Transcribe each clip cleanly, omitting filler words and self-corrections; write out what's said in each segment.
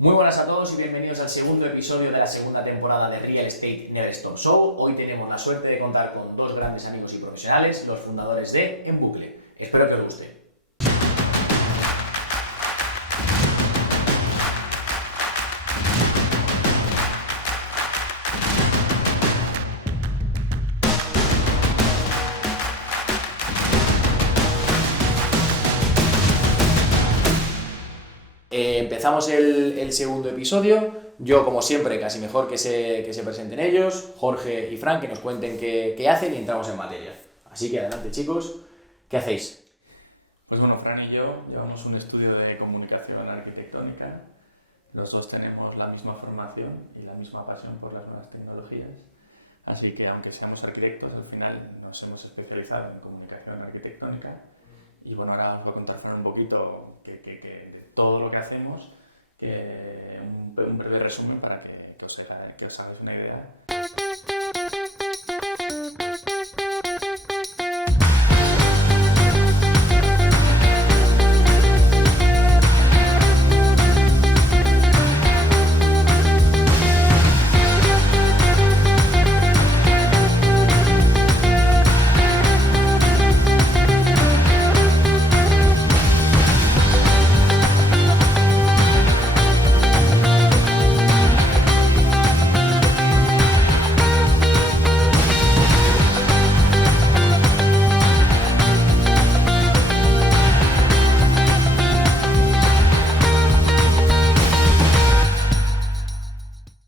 Muy buenas a todos y bienvenidos al segundo episodio de la segunda temporada de Real Estate Never Stop Show. Hoy tenemos la suerte de contar con dos grandes amigos y profesionales, los fundadores de En Bucle. Espero que os guste. Empezamos el segundo episodio. Yo, como siempre, casi mejor que se presenten ellos, Jorge y Fran, que nos cuenten qué hacen y entramos en materia. Así que adelante, chicos. ¿Qué hacéis? Pues bueno, Fran y yo llevamos un estudio de comunicación arquitectónica. Los dos tenemos la misma formación y la misma pasión por las nuevas tecnologías. Así que aunque seamos arquitectos, al final nos hemos especializado en comunicación arquitectónica. Y bueno, ahora os voy a contar, Fran, un poquito de todo lo que hacemos, un breve resumen para que os hagáis una idea.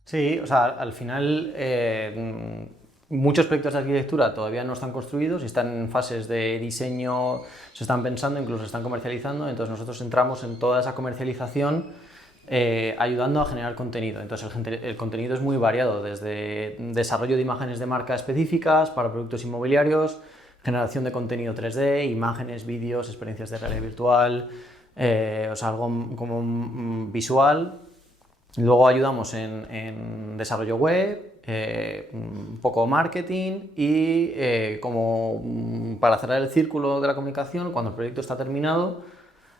Sí, o sea, al final muchos proyectos de arquitectura todavía no están construidos y están en fases de diseño, se están pensando, incluso se están comercializando, entonces nosotros entramos en toda esa comercialización ayudando a generar contenido. Entonces el contenido es muy variado, desde desarrollo de imágenes de marca específicas para productos inmobiliarios, generación de contenido 3D, imágenes, vídeos, experiencias de realidad virtual, o sea, algo como visual. Luego ayudamos en desarrollo web, un poco marketing y como para cerrar el círculo de la comunicación, cuando el proyecto está terminado,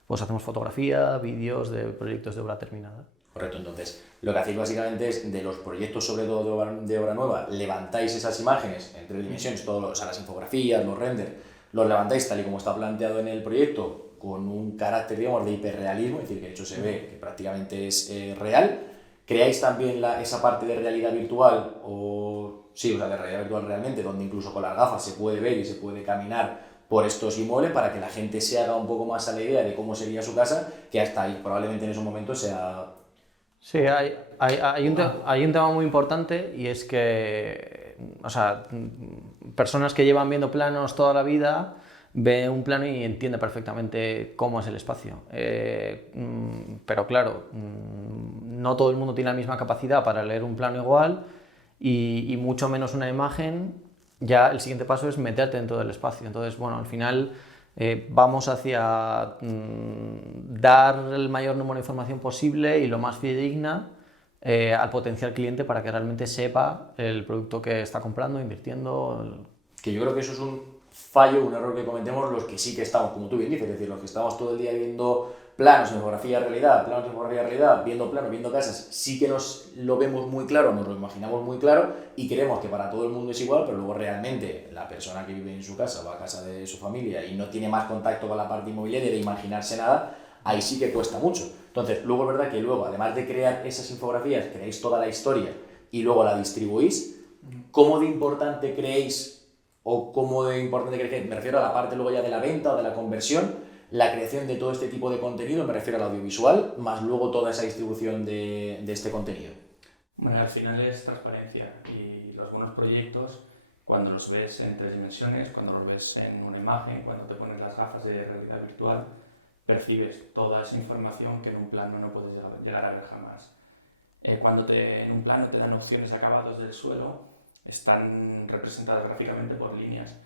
pues hacemos fotografía, vídeos de proyectos de obra terminada. Correcto, entonces lo que hacéis básicamente es de los proyectos, sobre todo de obra nueva, levantáis esas imágenes en tres dimensiones, o sea, las infografías, los renders, los levantáis tal y como está planteado en el proyecto, con un carácter, digamos, de hiperrealismo, es decir, que de hecho se ve que prácticamente es real. ¿Creáis también esa parte de realidad virtual, o de realidad virtual realmente, donde incluso con las gafas se puede ver y se puede caminar por estos inmuebles para que la gente se haga un poco más a la idea de cómo sería su casa, que hasta ahí probablemente en esos momentos sea... Sí, hay un tema muy importante y es que, o sea, personas que llevan viendo planos toda la vida ve un plano y entiende perfectamente cómo es el espacio. Pero claro, no todo el mundo tiene la misma capacidad para leer un plano igual y mucho menos una imagen. Ya el siguiente paso es meterte dentro del espacio. Entonces, bueno, al final vamos hacia dar el mayor número de información posible y lo más fidedigna al potencial cliente para que realmente sepa el producto que está comprando, invirtiendo. Que yo creo que eso es un fallo, un error que cometemos los que sí que estamos, como tú bien dices, es decir, los que estamos todo el día viendo planos, infografía, realidad, planos, infografía, realidad, viendo planos, viendo casas, sí que nos lo vemos muy claro, nos lo imaginamos muy claro y creemos que para todo el mundo es igual, pero luego realmente la persona que vive en su casa va a casa de su familia y no tiene más contacto con la parte inmobiliaria de imaginarse nada, ahí sí que cuesta mucho. Entonces, luego es verdad que luego, además de crear esas infografías, creáis toda la historia y luego la distribuís. ¿Cómo de importante creéis o cómo de importante creéis, me refiero a la parte luego ya de la venta o de la conversión, la creación de todo este tipo de contenido, me refiero al audiovisual, más luego toda esa distribución de este contenido? Bueno, al final es transparencia y los buenos proyectos, cuando los ves en tres dimensiones, cuando los ves en una imagen, cuando te pones las gafas de realidad virtual, percibes toda esa información que en un plano no puedes llegar a ver jamás. Cuando en un plano te dan opciones de acabados del suelo, están representadas gráficamente por líneas.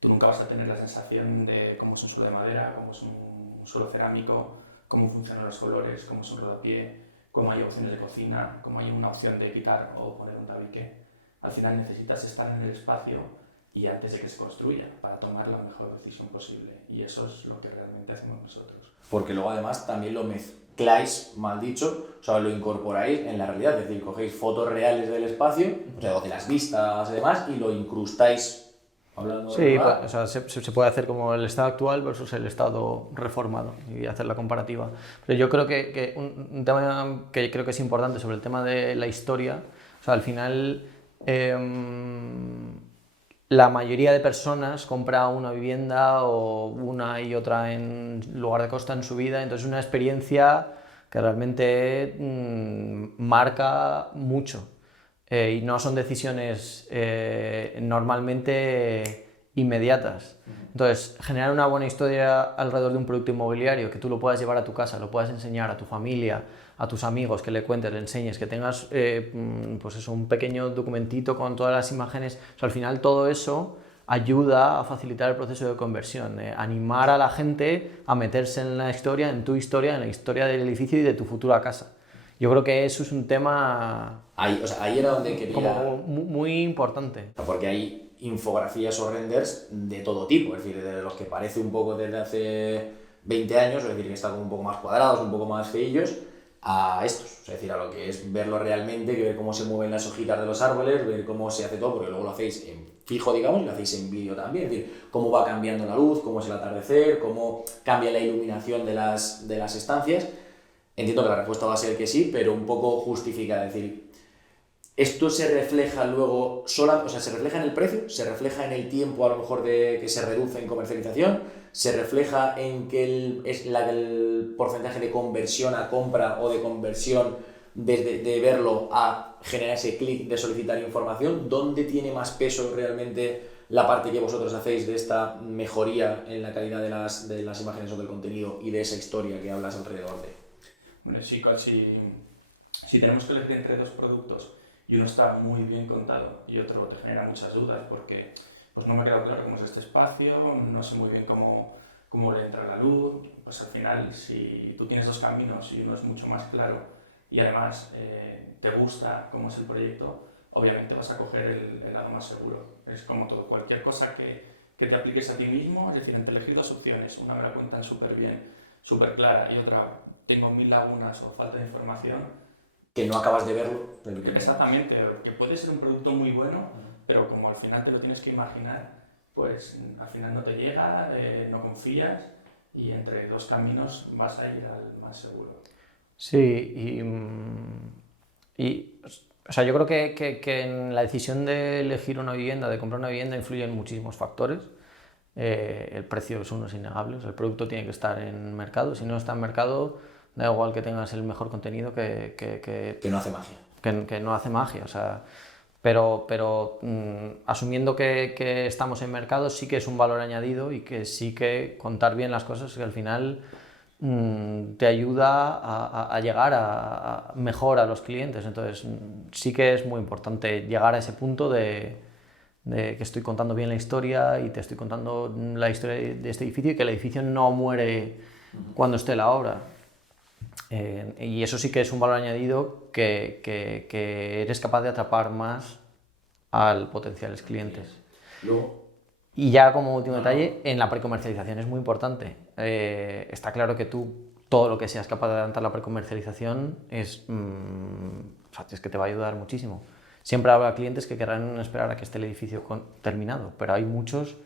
Tú nunca vas a tener la sensación de cómo es un suelo de madera, cómo es un suelo cerámico, cómo funcionan los colores, cómo es un rodapié, cómo hay opciones de cocina, cómo hay una opción de quitar o poner un tabique. Al final necesitas estar en el espacio y antes de que se construya para tomar la mejor decisión posible. Y eso es lo que realmente hacemos nosotros. Porque luego además también mezcláis, mal dicho, o sea, lo incorporáis en la realidad, es decir, cogéis fotos reales del espacio, o sea, o de las vistas y demás, y lo incrustáis hablando de Sí, verdad. o sea, se puede hacer como el estado actual versus el estado reformado y hacer la comparativa. Pero yo creo que un tema que creo que es importante sobre el tema de la historia, o sea, al final la mayoría de personas compra una vivienda o una y otra en lugar de costa en su vida, entonces es una experiencia que realmente marca mucho. Y no son decisiones normalmente inmediatas. Entonces, generar una buena historia alrededor de un producto inmobiliario que tú lo puedas llevar a tu casa, lo puedas enseñar a tu familia, a tus amigos, que le cuentes, le enseñes, que tengas pues eso, un pequeño documentito con todas las imágenes. O sea, al final todo eso ayuda a facilitar el proceso de conversión, animar a la gente a meterse en la historia, en tu historia, en la historia del edificio y de tu futura casa. Yo creo que eso es un tema Ahí, o sea, ahí era donde quería... como muy importante. Porque hay infografías o renders de todo tipo, es decir, de los que parece un poco desde hace 20 años, es decir, que están como un poco más cuadrados, un poco más feillos, a estos, es decir, a lo que es verlo realmente, que ver cómo se mueven las hojitas de los árboles, ver cómo se hace todo, porque luego lo hacéis en fijo, digamos, y lo hacéis en vídeo también, es decir, cómo va cambiando la luz, cómo es el atardecer, cómo cambia la iluminación de las estancias. Entiendo que la respuesta va a ser que sí, pero un poco justificada, es decir, esto se refleja luego, o sea, se refleja en el precio, se refleja en el tiempo a lo mejor de que se reduce en comercialización, se refleja en que el porcentaje de conversión a compra o de conversión desde de verlo a generar ese clic de solicitar información. ¿Dónde tiene más peso realmente la parte que vosotros hacéis de esta mejoría en la calidad de las imágenes o del contenido y de esa historia que hablas alrededor de? Bueno, sí, si tenemos que elegir entre dos productos y uno está muy bien contado y otro te genera muchas dudas porque pues no me ha quedado claro cómo es este espacio, no sé muy bien cómo le entra la luz, pues al final si tú tienes dos caminos y uno es mucho más claro y además te gusta cómo es el proyecto, obviamente vas a coger el lado más seguro. Es como todo, cualquier cosa que te apliques a ti mismo, es decir, entre elegir dos opciones, una me la cuentan súper bien, súper clara y otra tengo 1000 lagunas o falta de información, Que no acabas de verlo. exactamente, que puede ser un producto muy bueno, pero como al final te lo tienes que imaginar, pues al final no te llega, no confías y entre dos caminos vas a ir al más seguro. Sí, o sea, yo creo que en la decisión de elegir una vivienda, de comprar una vivienda, influyen muchísimos factores. El precio es uno, es innegable, o sea, el producto tiene que estar en mercado, si no está en mercado, da igual que tengas el mejor contenido Que no hace magia. que no hace magia, o sea, pero asumiendo que estamos en mercado sí que es un valor añadido y que sí que contar bien las cosas que al final te ayuda a llegar mejor a los clientes, entonces sí que es muy importante llegar a ese punto de que estoy contando bien la historia y te estoy contando la historia de este edificio y que el edificio no muere cuando esté la obra. Y eso sí que es un valor añadido que eres capaz de atrapar más a potenciales clientes. Luego, Y ya como último detalle, en la precomercialización es muy importante. Está claro que tú, todo lo que seas capaz de adelantar la precomercialización o sea, es que te va a ayudar muchísimo. Siempre habrá clientes que querrán esperar a que esté el edificio terminado, pero hay muchos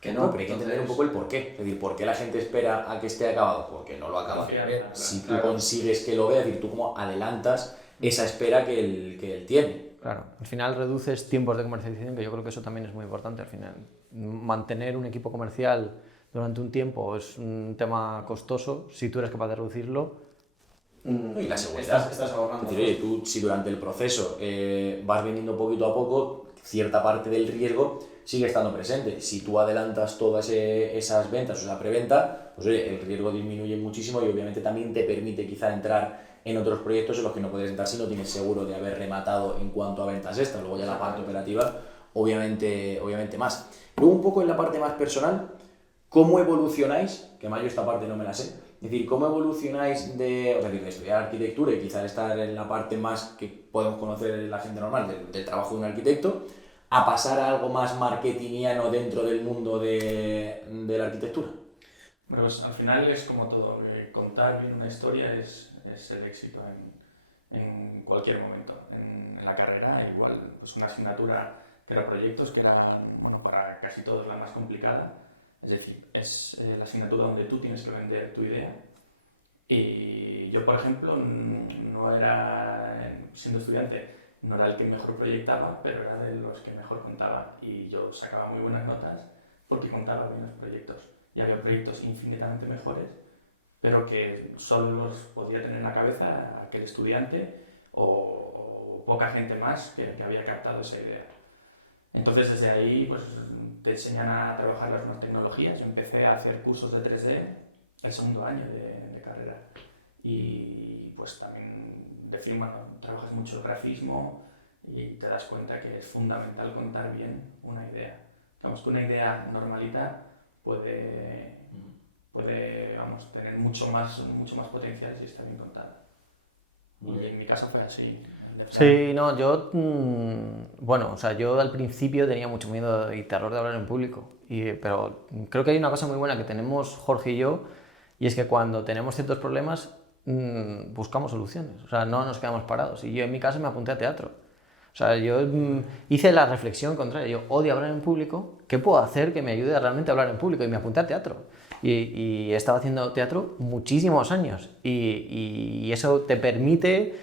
que no, pero hay que entender un poco el porqué. Es decir, ¿por qué la gente espera a que esté acabado? Porque no lo acaba de ver. Si tú consigues que lo vea, es decir, tú como adelantas esa espera que él tiene. Claro, al final reduces tiempos de comercialización, que yo creo que eso también es muy importante. Al final, mantener un equipo comercial durante un tiempo es un tema costoso. Si tú eres capaz de reducirlo, y la seguridad. estás ahorrando. Es decir, oye, tú si durante el proceso vas vendiendo poquito a poco, cierta parte del riesgo sigue estando presente. Si tú adelantas todas esas ventas o esa preventa, pues oye, el riesgo disminuye muchísimo y obviamente también te permite quizá entrar en otros proyectos en los que no puedes entrar si no tienes seguro de haber rematado en cuanto a ventas extra. Luego ya la parte operativa, obviamente más. Luego un poco en la parte más personal, ¿cómo evolucionáis? Que más yo esta parte no me la sé. Es decir, ¿cómo evolucionáis de estudiar arquitectura y quizás estar en la parte más que podemos conocer la gente normal del trabajo de un arquitecto, a pasar a algo más marketingiano dentro del mundo de la arquitectura? Bueno, pues al final es como todo, contar bien una historia es el éxito en cualquier momento. En la carrera, igual, pues una asignatura que era proyectos, que era, bueno, para casi todos la más complicada. Es decir, es la asignatura donde tú tienes que vender tu idea. Y yo, por ejemplo, no era, siendo estudiante, no era el que mejor proyectaba, pero era de los que mejor contaba. Y yo sacaba muy buenas notas porque contaba bien los proyectos. Y había proyectos infinitamente mejores, pero que solo los podía tener en la cabeza aquel estudiante o poca gente más que había captado esa idea. Entonces, desde ahí, pues, te enseñan a trabajar las nuevas tecnologías. Yo empecé a hacer cursos de 3D el segundo año de carrera. Y pues también decir, bueno, trabajas mucho el grafismo y te das cuenta que es fundamental contar bien una idea. Digamos que una idea normalita puede vamos, tener mucho más potencial si está bien contada. Y en mi caso fue así. Sí, no, yo, bueno, o sea, yo al principio tenía mucho miedo y terror de hablar en público, pero creo que hay una cosa muy buena que tenemos Jorge y yo, y es que cuando tenemos ciertos problemas buscamos soluciones, o sea, no nos quedamos parados. Y yo en mi caso me apunté a teatro. O sea, yo hice la reflexión contraria, yo odio hablar en público, ¿qué puedo hacer que me ayude a realmente hablar en público? Y me apunté a teatro. Y he estado haciendo teatro muchísimos años y eso te permite,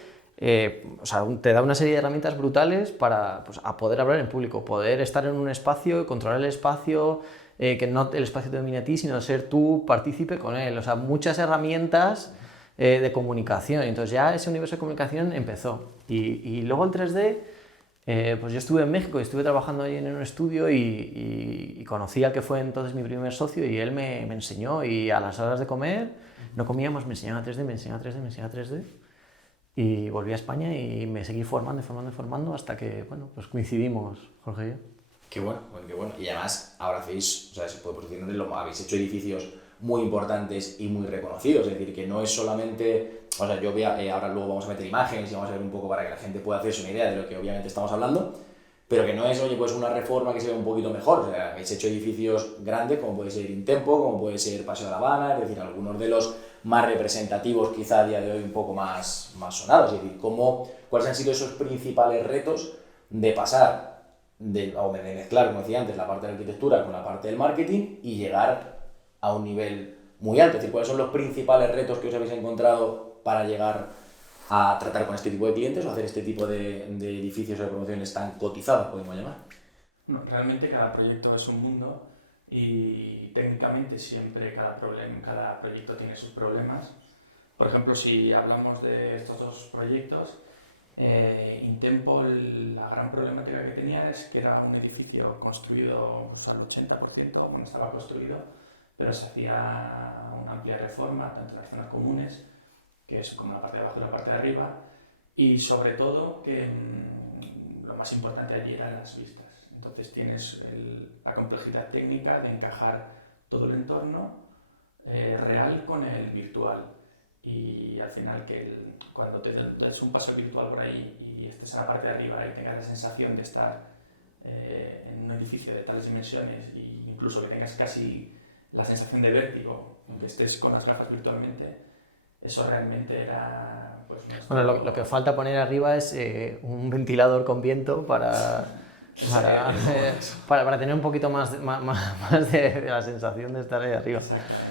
o sea, te da una serie de herramientas brutales para pues, a poder hablar en público, poder estar en un espacio, controlar el espacio, que no el espacio te domine a ti, sino ser tú partícipe con él. O sea, muchas herramientas de comunicación. Entonces ya ese universo de comunicación empezó. Y luego el 3D, pues yo estuve en México y estuve trabajando allí en un estudio y conocí al que fue entonces mi primer socio y él me enseñó y a las horas de comer no comíamos, me enseñaba 3D, me enseñaba 3D, me enseñaba 3D y volví a España y me seguí formando hasta que, bueno, pues coincidimos, Jorge y yo. Qué bueno, qué bueno. Y además ahora hacéis, o sea, se puede posicionar, habéis hecho edificios muy importantes y muy reconocidos, es decir, que no es solamente, o sea, yo voy ahora luego vamos a meter imágenes y vamos a ver un poco para que la gente pueda hacerse una idea de lo que obviamente estamos hablando, pero que no es, oye, pues una reforma que se ve un poquito mejor, o sea, habéis hecho edificios grandes como puede ser Intempo, como puede ser Paseo de la Habana, es decir, algunos de los más representativos quizá a día de hoy un poco más sonados, es decir, cuáles han sido esos principales retos de pasar de mezclar, como decía antes, la parte de la arquitectura con la parte del marketing y llegar a un nivel muy alto. Es decir, ¿cuáles son los principales retos que os habéis encontrado para llegar a tratar con este tipo de clientes o hacer este tipo de edificios o de promociones tan cotizados, podemos llamar? No, realmente cada proyecto es un mundo y técnicamente siempre cada proyecto tiene sus problemas. Por ejemplo, si hablamos de estos dos proyectos, Intempo, la gran problemática que tenía es que era un edificio construido pues, al 80%, bueno, estaba construido, pero se hacía una amplia reforma, tanto en las zonas comunes, que es como la parte de abajo y la parte de arriba, y sobre todo que lo más importante allí eran las vistas. Entonces tienes la complejidad técnica de encajar todo el entorno real con el virtual. Y al final cuando te des un paso virtual por ahí y estés en la parte de arriba y tengas la sensación de estar en un edificio de tales dimensiones e incluso que tengas casi la sensación de vértigo, que estés con las gafas virtualmente, eso realmente era... Pues, bueno, lo que falta poner arriba es un ventilador con viento para tener un poquito más de la sensación de estar ahí arriba. Exactamente.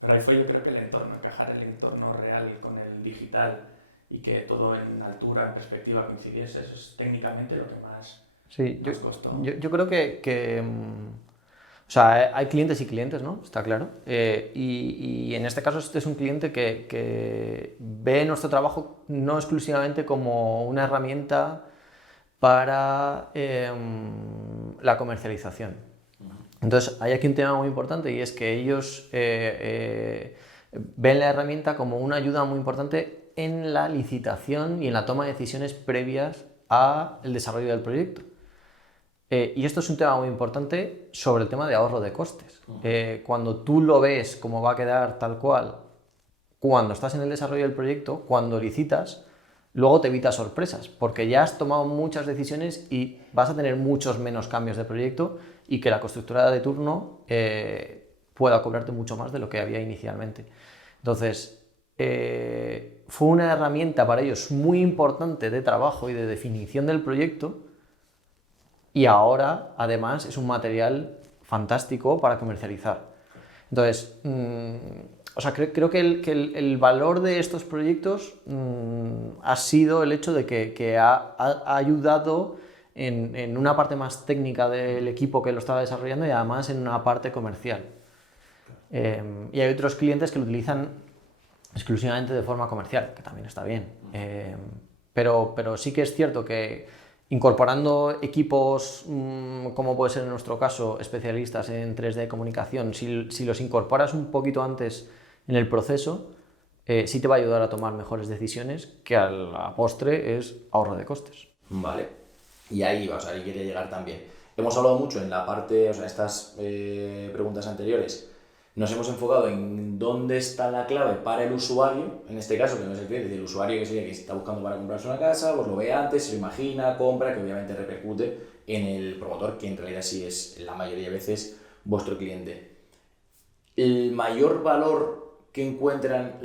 Pero ahí fue yo creo que el entorno, encajar el entorno real con el digital y que todo en altura, en perspectiva coincidiese, eso es técnicamente lo que más nos costó. Yo creo que o sea, hay clientes y clientes, ¿no? Está claro. Y en este caso este es un cliente que ve nuestro trabajo no exclusivamente como una herramienta para la comercialización. Entonces, hay aquí un tema muy importante y es que ellos ven la herramienta como una ayuda muy importante en la licitación y en la toma de decisiones previas al desarrollo del proyecto. Y esto es un tema muy importante sobre el tema de ahorro de costes. Cuando tú lo ves cómo va a quedar tal cual, cuando estás en el desarrollo del proyecto, cuando licitas, luego te evitas sorpresas, porque ya has tomado muchas decisiones y vas a tener muchos menos cambios de proyecto y que la constructora de turno pueda cobrarte mucho más de lo que había inicialmente. Entonces, fue una herramienta para ellos muy importante de trabajo y de definición del proyecto, y ahora, además, es un material fantástico para comercializar. Entonces, o sea, creo que el valor de estos proyectos ha sido el hecho de que ha ayudado en una parte más técnica del equipo que lo estaba desarrollando y además en una parte comercial. Y hay otros clientes que lo utilizan exclusivamente de forma comercial, que también está bien. Pero sí que es cierto que incorporando equipos, como puede ser en nuestro caso, especialistas en 3D comunicación, si los incorporas un poquito antes en el proceso, sí te va a ayudar a tomar mejores decisiones, que a la postre es ahorro de costes. Vale, y ahí vas, ahí quería llegar también. Hemos hablado mucho en la parte, o sea, estas preguntas anteriores, nos hemos enfocado en dónde está la clave para el usuario, en este caso, que no es el cliente, el usuario que sería que está buscando para comprarse una casa, pues lo ve antes, se lo imagina, compra, que obviamente repercute en el promotor, que en realidad sí es la mayoría de veces vuestro cliente. El mayor valor que encuentran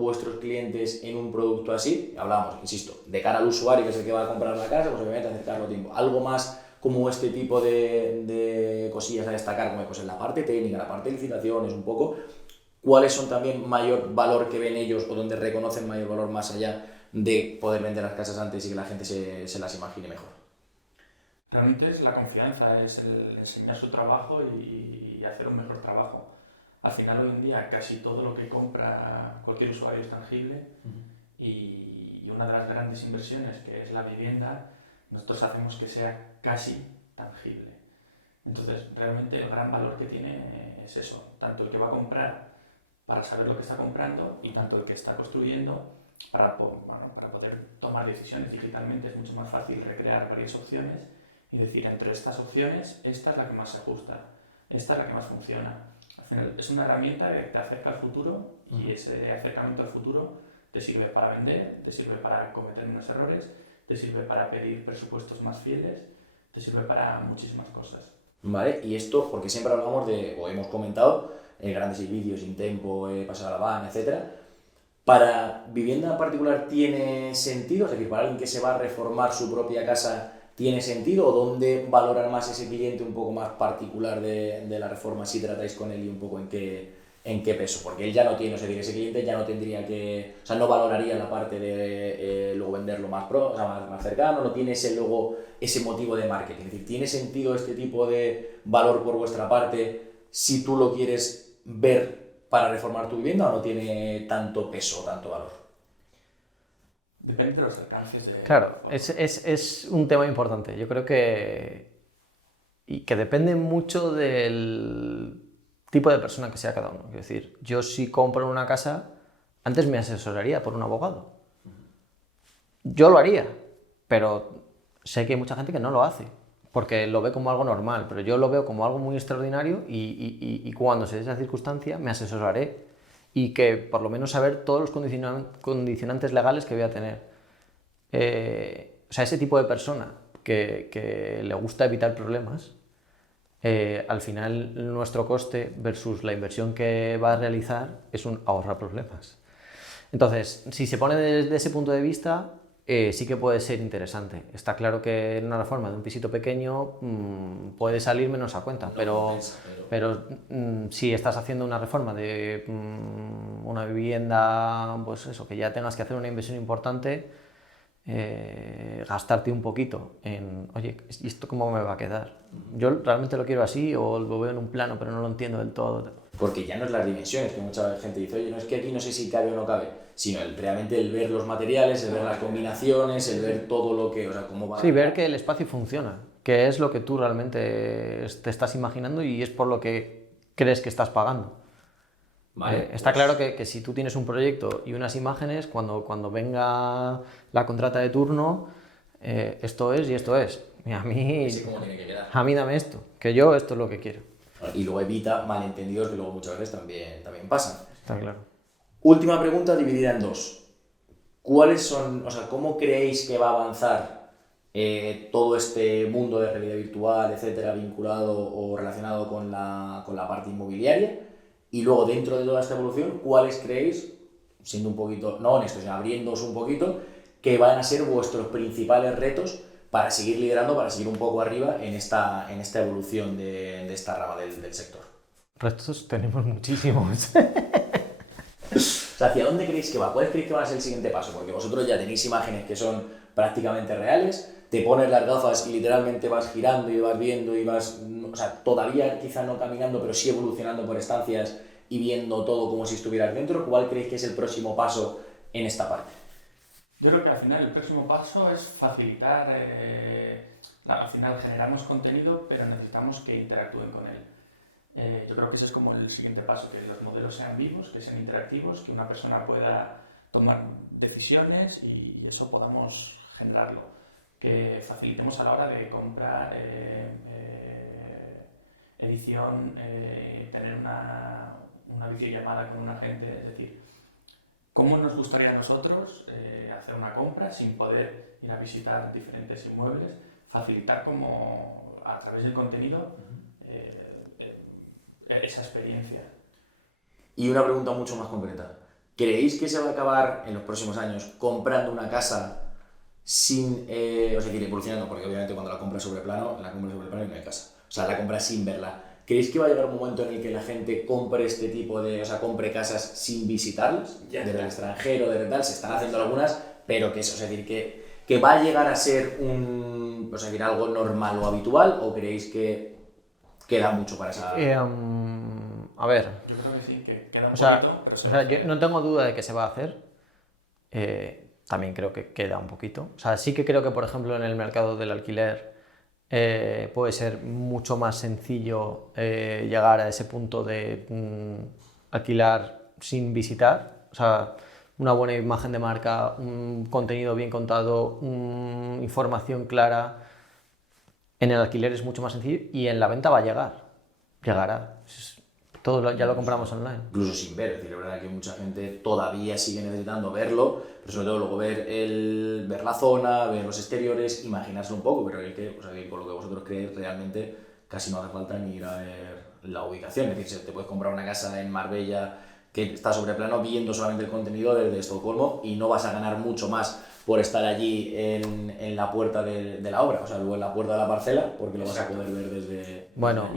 vuestros clientes en un producto así, hablábamos, insisto, de cara al usuario que es el que va a comprar la casa, pues obviamente acercarlo a tiempo. Algo más como este tipo de cosillas a destacar, como pues en la parte técnica, la parte de licitaciones, un poco, ¿cuáles son también mayor valor que ven ellos o donde reconocen mayor valor más allá de poder vender las casas antes y que la gente se las imagine mejor? Realmente es la confianza, es el enseñar su trabajo y hacer un mejor trabajo. Al final, hoy en día, casi todo lo que compra cualquier usuario es tangible y una de las grandes inversiones, que es la vivienda, nosotros hacemos que sea casi tangible. Entonces, realmente el gran valor que tiene es eso, tanto el que va a comprar para saber lo que está comprando y tanto el que está construyendo para poder tomar decisiones digitalmente. Es mucho más fácil recrear varias opciones y decir, entre estas opciones, esta es la que más se ajusta, esta es la que más funciona. Al final, es una herramienta que te acerca al futuro y ese acercamiento al futuro te sirve para vender, te sirve para cometer menos errores, te sirve para pedir presupuestos más fieles, te sirve para muchísimas cosas. Vale, y esto, porque siempre hablamos de, o hemos comentado, grandes edificios, Intempo, Paseo de la Habana, etc. ¿Para vivienda en particular tiene sentido? Es decir, para alguien que se va a reformar su propia casa, ¿tiene sentido? ¿O dónde valoran más ese cliente un poco más particular de la reforma si tratáis con él y un poco en qué peso? Porque él ya no tiene, o sea, ese cliente ya no tendría que, o sea, no valoraría la parte de luego venderlo o sea, más cercano, no tiene luego ese motivo de marketing. Es decir, ¿tiene sentido este tipo de valor por vuestra parte si tú lo quieres ver para reformar tu vivienda o no tiene tanto peso, tanto valor? Depende de los alcances de... Claro, es un tema importante. Yo creo que depende mucho del tipo de persona que sea cada uno. Es decir, yo si compro una casa, antes me asesoraría por un abogado. Yo lo haría, pero sé que hay mucha gente que no lo hace, porque lo ve como algo normal, pero yo lo veo como algo muy extraordinario y cuando se dé esa circunstancia me asesoraré y que por lo menos saber todos los condicionantes legales que voy a tener. O sea, ese tipo de persona que le gusta evitar problemas, al final nuestro coste versus la inversión que va a realizar es un ahorrar problemas. Entonces, si se pone desde ese punto de vista, sí que puede ser interesante. Está claro que en una reforma de un pisito pequeño puede salir menos a cuenta, pero si estás haciendo una reforma de una vivienda, pues eso, que ya tengas que hacer una inversión importante, gastarte un poquito en, oye, ¿y esto cómo me va a quedar? Yo realmente lo quiero así o lo veo en un plano pero no lo entiendo del todo. Porque ya no es las dimensiones, que mucha gente dice, oye, no es que aquí no sé si cabe o no cabe, sino realmente el ver los materiales, el ver las combinaciones, el ver todo lo que, o sea, cómo va... Sí, ver que el espacio funciona, que es lo que tú realmente te estás imaginando y es por lo que crees que estás pagando. Vale, está pues... claro que si tú tienes un proyecto y unas imágenes, cuando venga la contrata de turno, esto es y esto es. Y a mí, Sí, cómo tiene que quedar. a mí dame esto, que yo esto es lo que quiero. Y luego evita malentendidos que luego muchas veces también pasan. Está claro. Última pregunta dividida en dos. ¿Cuáles son, o sea, cómo creéis que va a avanzar todo este mundo de realidad virtual, etcétera, vinculado o relacionado con la parte inmobiliaria? Y luego, dentro de toda esta evolución, ¿cuáles creéis siendo un poquito, no honestos, sino abriéndoos un poquito, que van a ser vuestros principales retos para seguir liderando, para seguir un poco arriba en esta evolución de esta rama del sector. Retos tenemos muchísimos. O sea, ¿hacia dónde creéis que va? ¿Cuál creéis que va a ser el siguiente paso? Porque vosotros ya tenéis imágenes que son prácticamente reales, te pones las gafas y literalmente vas girando y vas viendo y vas, o sea, todavía quizá no caminando, pero sí evolucionando por estancias y viendo todo como si estuvieras dentro. ¿Cuál creéis que es el próximo paso en esta parte? Yo creo que al final el próximo paso es facilitar, al final generamos contenido, pero necesitamos que interactúen con él. Yo creo que ese es como el siguiente paso, que los modelos sean vivos, que sean interactivos, que una persona pueda tomar decisiones y eso podamos generarlo. Que facilitemos a la hora de comprar, edición, tener una videollamada con un agente, es decir, ¿cómo nos gustaría a nosotros hacer una compra sin poder ir a visitar diferentes inmuebles? Facilitar como a través del contenido esa experiencia. Y una pregunta mucho más concreta. ¿Creéis que se va a acabar en los próximos años comprando una casa sin, o sea, evolucionando? Porque obviamente cuando la compras sobre plano y no hay casa. O sea, la compras sin verla. ¿Creéis que va a llegar un momento en el que la gente compre este tipo de, o sea, compre casas sin visitarlas? Desde el extranjero, desde tal, se están haciendo algunas, pero que eso, o sea, decir, que va a llegar a ser o sea, decir, algo normal o habitual, ¿o creéis que queda mucho para esa? A ver. Yo creo que sí, que queda un poquito, pero yo no tengo duda de que se va a hacer. También creo que queda un poquito. O sea, sí que creo que, por ejemplo, en el mercado del alquiler puede ser mucho más sencillo llegar a ese punto de alquilar sin visitar. O sea, una buena imagen de marca, un contenido bien contado, información clara. En el alquiler es mucho más sencillo y en la venta va a llegar. Llegará. Todo ya lo compramos online. Incluso sin ver, es decir, la verdad que mucha gente todavía sigue necesitando verlo, pero sobre todo luego ver la zona, ver los exteriores, imaginarse un poco, pero que con lo que vosotros creéis realmente casi no hace falta ni ir a ver la ubicación. Es decir, te puedes comprar una casa en Marbella que está sobre plano viendo solamente el contenido desde Estocolmo y no vas a ganar mucho más por estar allí en la puerta de la obra, o sea, luego en la puerta de la parcela, porque lo vas a poder ver desde... Bueno,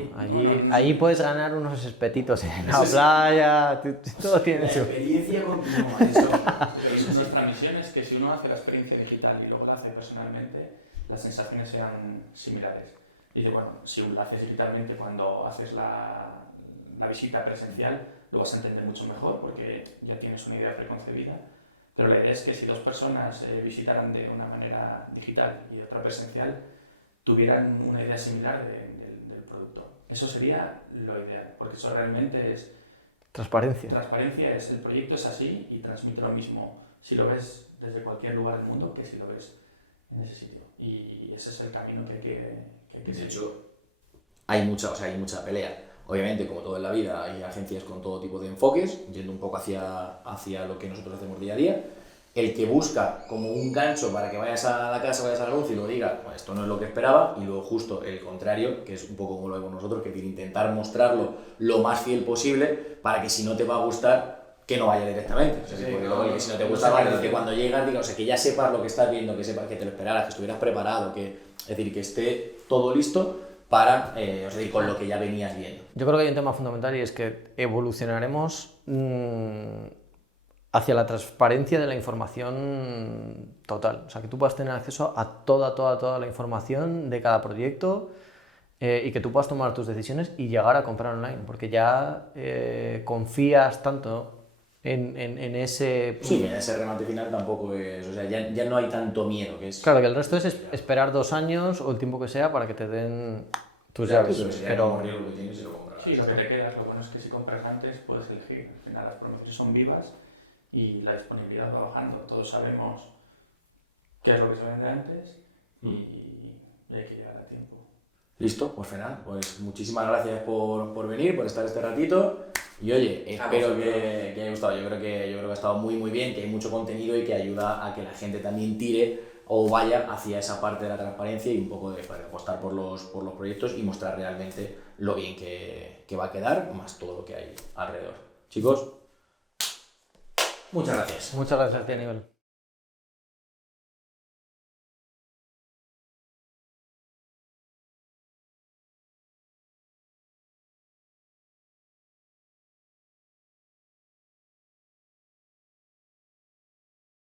allí puedes ganar unos espetitos en la playa, todo tiene su... La experiencia continua, eso. Nuestra misión es que si uno hace la experiencia digital y luego la hace personalmente, las sensaciones sean similares. Y bueno, si lo haces digitalmente cuando haces la visita presencial, lo vas a entender mucho mejor porque ya tienes una idea preconcebida. Pero la idea es que si dos personas visitaran de una manera digital y otra presencial, tuvieran una idea similar del producto. Eso sería lo ideal, porque eso realmente es... Transparencia. Transparencia es, el proyecto es así y transmite lo mismo si lo ves desde cualquier lugar del mundo que si lo ves en ese sitio. Y ese es el camino que hay que seguir. De hecho, hay mucha pelea. Obviamente, como todo en la vida, hay agencias con todo tipo de enfoques, yendo un poco hacia lo que nosotros hacemos día a día. El que busca como un gancho para que vayas a la casa, vayas al anuncio y lo diga, bueno, esto no es lo que esperaba, y luego justo el contrario, que es un poco como lo vemos nosotros, que es decir, intentar mostrarlo lo más fiel posible para que si no te va a gustar, que no vaya directamente. O sea, sí, porque luego si no te gusta, vale, que cuando llegas, diga, o sea, que ya sepas lo que estás viendo, que sepas que te lo esperaras, que estuvieras preparado, es decir, que esté todo listo para, o sea, con lo que ya venías viendo. Yo creo que hay un tema fundamental y es que evolucionaremos hacia la transparencia de la información total. O sea, que tú puedas tener acceso a toda la información de cada proyecto y que tú puedas tomar tus decisiones y llegar a comprar online, porque ya confías tanto en ese... Sí, en ese remate final tampoco es... O sea, ya no hay tanto miedo. Claro, que el resto es esperar 2 años o el tiempo que sea para que te den tus llaves. Pero... Sí, lo que te queda, lo bueno es que si compras antes puedes elegir. Al final las promociones son vivas y la disponibilidad va bajando. Todos sabemos qué es lo que se vende antes y hay que llegar a tiempo. Listo, pues fenomenal. Pues muchísimas gracias por venir, por estar este ratito. Y oye, espero que haya gustado. Yo creo que ha estado muy bien, que hay mucho contenido y que ayuda a que la gente también tire o vaya hacia esa parte de la transparencia y un poco de apostar por los proyectos y mostrar realmente lo bien que va a quedar, más todo lo que hay alrededor. Chicos, Muchas gracias. Muchas gracias a ti, Aníbal.